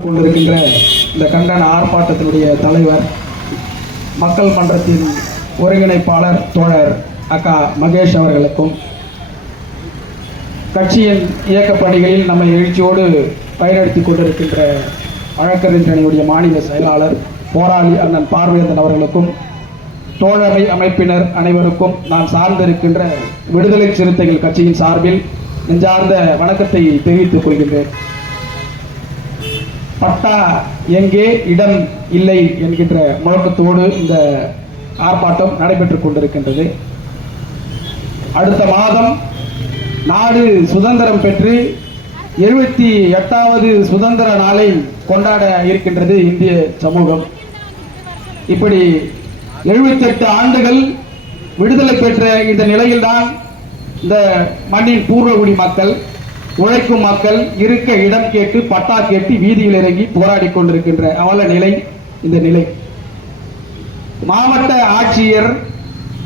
கொண்டிருக்கின்ற இந்த கண்டன ஆர்ப்பாட்டத்தினுடைய தலைவர் மக்கள் மன்றத்தின் ஒருங்கிணைப்பாளர் தோழர் அக்கா மகேஷ் அவர்களுக்கும் கட்சியின் இயக்கப் பணிகளில் நம்மை எழுச்சியோடு பயனடுத்தி கொண்டிருக்கின்ற வழக்கறிஞரணியுடைய மாநில செயலாளர் போராளி அண்ணன் பார்வையந்தன் அவர்களுக்கும் தோழமை அமைப்பினர் அனைவருக்கும் நான் சார்ந்திருக்கின்ற விடுதலை சிறுத்தைகள் கட்சியின் சார்பில் நெஞ்சார்ந்த வணக்கத்தை தெரிவித்துக் கொள்கின்றேன். பட்டா எங்கே இடம் இல்லை என்கின்ற முழக்கத்தோடு இந்த ஆர்ப்பாட்டம் நடைபெற்றுக் கொண்டிருக்கின்றது. அடுத்த மாதம் நாடு சுதந்திரம் பெற்று எழுபத்தி எட்டாவது சுதந்திர நாளை கொண்டாட இருக்கின்றது இந்திய சமூகம். இப்படி 78 ஆண்டுகள் விடுதலை பெற்ற இந்த நிலையில்தான் இந்த மண்ணின் பூர்வகுடி மக்கள் உழைக்கும் மக்கள் இருக்க இடம் கேட்டு பட்டா கேட்டு வீதியில் இறங்கி போராடி கொண்டிருக்கின்ற அவல நிலை இந்த நிலை. மாவட்ட ஆட்சியர்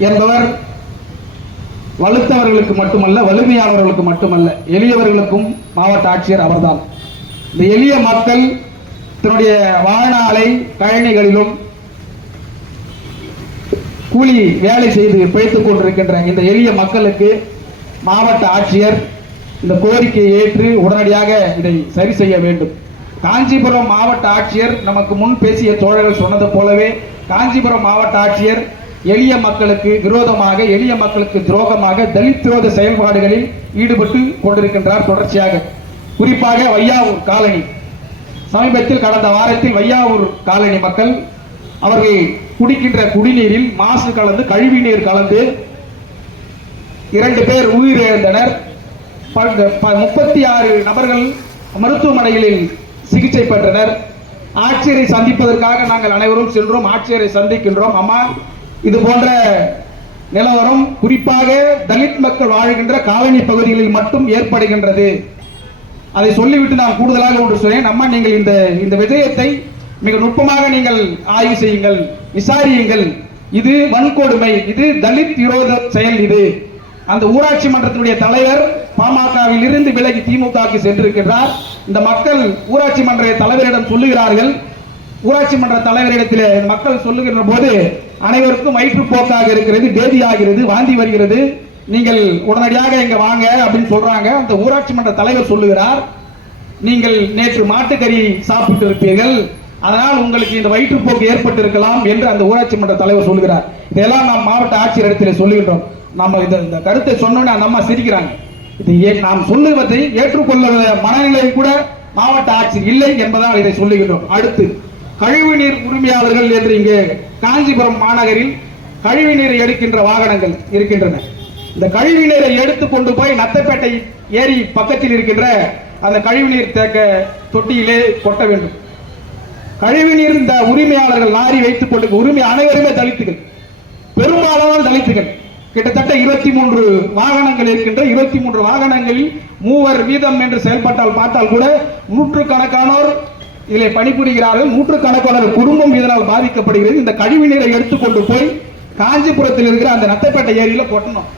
என்பவர் வலுத்தவர்களுக்கு மட்டுமல்ல வலிமையானவர்களுக்கு மட்டுமல்ல எளியவர்களுக்கும் மாவட்ட ஆட்சியர் அவர்தான். இந்த எளிய மக்கள் தன்னுடைய வாழ்நாளை கழனிகளிலும் கூலி வேலை செய்து பிழைத்துக் கொண்டிருக்கின்ற இந்த எளிய மக்களுக்கு மாவட்ட ஆட்சியர் இந்த கோரிக்கையை ஏற்று உடனடியாக இதை சரி செய்ய வேண்டும். காஞ்சிபுரம் மாவட்ட ஆட்சியர் நமக்கு முன் பேசிய தோழர்கள் சொன்னது போலவே காஞ்சிபுரம் மாவட்ட ஆட்சியர் எளிய மக்களுக்கு விரோதமாக எளிய மக்களுக்கு துரோகமாக தலித் விரோத செயல்பாடுகளில் ஈடுபட்டு கொண்டிருக்கின்றார் தொடர்ச்சியாக. குறிப்பாக வையாவூர் காலனி. சமீபத்தில் கடந்த வாரத்தில் வையாவூர் காலனி மக்கள் அவர்கள் குடிக்கின்ற குடிநீரில் மாசு கலந்து கழிவு நீர் கலந்து இரண்டு பேர் உயிரிழந்தனர். முப்பத்தி ஆறு நபர்கள் மருத்துவமனைகளில் சிகிச்சை பெற்றனர். ஆட்சியரை சந்திப்பதற்காக நாங்கள் அனைவரும் சென்றோம் ஆட்சியரை சந்திக்கின்றோம். அம்மா இது போன்ற நிலவரம் குறிப்பாக தலித் மக்கள் வாழ்கின்ற காலனி பகுதிகளில் மட்டும் ஏற்படுகின்றது. அதை சொல்லிவிட்டு நான் கூடுதலாக ஒன்று சொன்னேன். அம்மா நீங்கள் இந்த இந்த விஜயத்தை மிக நுட்பமாக நீங்கள் ஆய்வு செய்யுங்கள் விசாரியுங்கள். இது வன்கொடுமை இது தலித் விரோத செயல் இது. அந்த ஊராட்சி மன்றத்தினுடைய தலைவர் பாமகவில் இருந்து விலகி திமுகவுக்கு சென்றிருக்கிறார் இந்த மக்கள் ஊராட்சி மன்ற தலைவரிடம் சொல்லுகிறார்கள். ஊராட்சி மன்ற தலைவரிடத்தில் மக்கள் சொல்லுகின்ற போது அனைவருக்கும் வயிற்றுப்போக்காக இருக்கிறது பேதி ஆகிறது வாந்தி வருகிறது. நீங்கள் உடனடியாக இங்க வாங்க அப்படின்னு சொல்றாங்க. அந்த ஊராட்சி மன்ற தலைவர் சொல்லுகிறார். நீங்கள் நேற்று மாட்டுக்கறி சாப்பிட்டு இருப்பீர்கள். அதனால் உங்களுக்கு இந்த வயிற்றுப்போக்கு ஏற்பட்டிருக்கலாம் என்று அந்த ஊராட்சி மன்ற தலைவர் சொல்லுகிறார். இதெல்லாம் நாம் மாவட்ட ஆட்சியர் இடத்துல சொல்லுகின்றோம். நம்ம இந்த இந்த கருத்தை சொன்னோன்னே அந்த அம்மா சிரிக்கிறாங்க. இது நாம் சொல்லுவதை ஏற்றுக்கொள்ள மனநிலை கூட மாவட்ட ஆட்சியர் இல்லை என்பதால் இதை சொல்லுகின்றோம். அடுத்து கழிவுநீர் உரிமையாளர்கள் என்று இங்கே காஞ்சிபுரம் மாநகரில் கழிவுநீரை எடுக்கின்ற வாகனங்கள் இருக்கின்றன. இந்த கழிவுநீரை எடுத்து கொண்டு போய் நத்தப்பேட்டை ஏரி பக்கத்தில் இருக்கின்ற அந்த கழிவுநீர் தேக்க தொட்டியிலே கொட்ட வேண்டும். கழிவுநீர் இந்த உரிமையாளர்கள் லாரி வைத்துக் கொண்டு உரிமை அனைவருமே தலித்துகள். பெரும்பாலான தலித்துகள். கிட்டத்தட்ட இருபத்தி மூன்று வாகனங்கள் இருக்கின்ற இருபத்தி மூன்று வாகனங்களில் மூவர் வீதம் என்று செயல்பட்டால் பார்த்தால் கூட நூற்றுக்கணக்கானோர் இதில் பணிபுரிகிறார்கள். நூற்றுக்கணக்கான குடும்பம் இதனால் பாதிக்கப்படுகிறது. இந்த கழிவுநீரை எடுத்துக்கொண்டு போய் காஞ்சிபுரத்தில் இருக்கிற அந்த நத்தப்பேட்டை ஏரியில கொட்டணும்.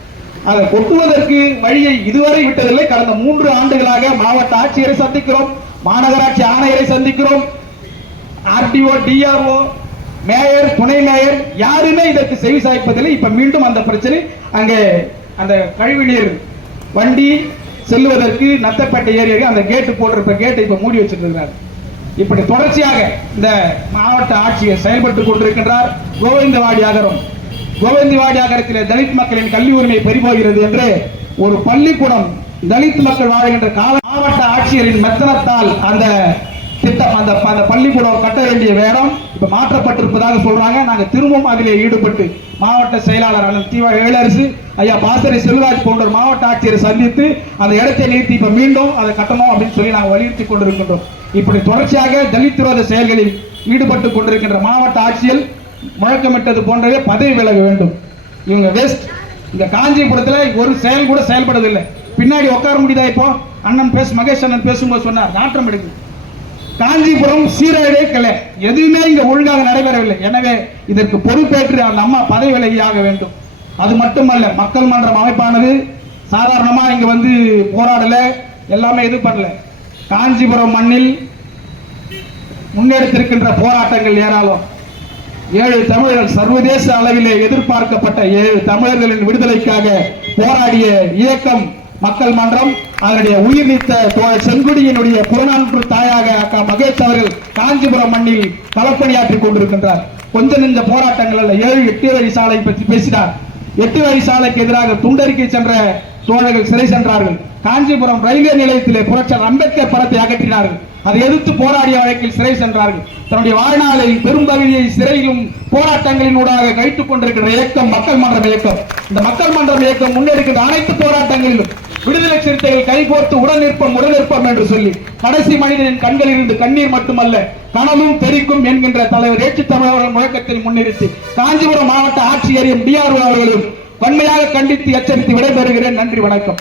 அதை கொட்டுவதற்கு வழியை இதுவரை விட்டதில்லை. கடந்த மூன்று ஆண்டுகளாக மாவட்ட ஆட்சியரை சந்திக்கிறோம் மாநகராட்சி ஆணையரை சந்திக்கிறோம் ஆர்டிஓ டிஆர்ஓ மேயர் துணை மேயர் யாருமே இதற்கு செவி சாய்ப்பதில்லை. இப்ப மீண்டும் அந்த பிரச்சனை. அங்கே அந்த கழிவுநீர் வண்டி செல்வதற்கு நத்தப்பேட்டை ஏரியாவுக்கு அந்த கேட்டு போட்டிருப்ப கேட்டை இப்ப மூடி வச்சிருக்கிறார். இப்படி தொடர்ச்சியாக இந்த மாவட்ட ஆட்சியர் செயல்பட்டுக் கொண்டிருக்கின்றார் கோவிந்தவாடி அகரம் கோவிந்தவாடி அகரத்தில் தலித் மக்களின் கல்வி உரிமை பறிபோகிறது என்று ஒரு பள்ளிக்கூடம் தலித் மக்கள் வாழ்கின்ற கால மாவட்ட ஆட்சியரின் மெத்தனத்தால் அந்த திட்டம் அந்த அந்த பள்ளிக்கூடம் கட்ட வேண்டிய வேடம் இப்ப மாற்றப்பட்டிருப்பதாக சொல்றாங்க. நாங்க திரும்பவும் அதிலே ஈடுபட்டு மாவட்ட செயலாளர் அண்ணன் தீவா ஏழரசு ஐயா பாசறை செல்வராஜ் போன்ற மாவட்ட ஆட்சியரை சந்தித்து அந்த இடத்தை நிறுத்தி இப்ப மீண்டும் அதை கட்டணும் அப்படின்னு சொல்லி நாங்கள் வலியுறுத்தி கொண்டிருக்கின்றோம். இப்படி தொடர்ச்சியாக தலித் விரோத செயல்களில் ஈடுபட்டு கொண்டிருக்கின்ற மாவட்ட ஆட்சியில் முழக்கமிட்டது போன்றவே பதவி விலக வேண்டும். இவங்க வெஸ்ட் இந்த காஞ்சிபுரத்தில் ஒரு செயல் கூட செயல்படவில்லை பின்னாடி உட்கார முடியுதா இப்போ? அண்ணன் பேச மகேஷ் அண்ணன் பேசும்போது சொன்னார் நாற்றம் எடுக்குது காஞ்சிபுரம் சீரழே கலை. எதுவுமே இங்க ஒழுங்காக நடைபெறவில்லை. எனவே இதற்கு பொறுப்பேற்று அந்த அம்மா பதவி விலகியாக வேண்டும். அது மட்டுமல்ல மக்கள் மன்றம் அமைப்பானது சாதாரணமா இங்க வந்து போராடல எல்லாமே இது பண்ணல. காஞ்சிபுரம் மண்ணில் முன்னெடுத்திருக்கின்ற போராட்டங்கள் ஏராளம். ஏழு தமிழர்கள் சர்வதேச அளவிலே எதிர்பார்க்கப்பட்ட ஏழு தமிழர்களின் விடுதலைக்காக போராடிய இயக்கம் மக்கள் மன்றம் அதனுடைய உயிர் நீத்த தோழர் செங்குடியினுடைய புறநானூற்று தாயாக அக்கா மகேஷ் அவர்கள் காஞ்சிபுரம் மண்ணில் களப்பணியாற்றிக் கொண்டிருக்கின்றார். கொஞ்ச நெஞ்ச போராட்டங்கள் அல்ல. ஏழு எட்டு வரி சாலை பற்றி பேசினார். எட்டு வரி சாலைக்கு எதிராக துண்டறிக்கை சென்ற தோழர்கள் சிறை சென்றார்கள். காஞ்சிபுரம் ரயில்வே நிலையத்திலே புரட்சர் அம்பேத்கர் படத்தை அகற்றினார்கள். அதை எதிர்த்து போராடிய வழக்கில் சிறை சென்றார்கள். தன்னுடைய வாழ்நாளில் பெரும்பகுதியை சிறையிலும் போராட்டங்களின் ஊடாக கழித்துக் கொண்டிருக்கிற இயக்கம் மக்கள் மன்றம் இயக்கம். இந்த மக்கள் மன்றம் இயக்கம் முன்னெடுக்கின்ற அனைத்து போராட்டங்களிலும் விடுதலை சிறுத்தைகள் கைகோர்த்து உடன் நிற்போம் உடன் நிற்போம் என்று சொல்லி கடைசி மனிதனின் கண்களில் இருந்து கண்ணீர் மட்டுமல்ல கனலும் தெரிக்கும் என்கின்ற தலைவர் ஏற்று தமிழர்கள் முழக்கத்தை முன்னிறுத்தி காஞ்சிபுரம் மாவட்ட ஆட்சியரையும் டிஆர்ஓ அவர்களும் வன்மையாக கண்டித்து எச்சரித்து விடைபெறுகிறேன். நன்றி வணக்கம்.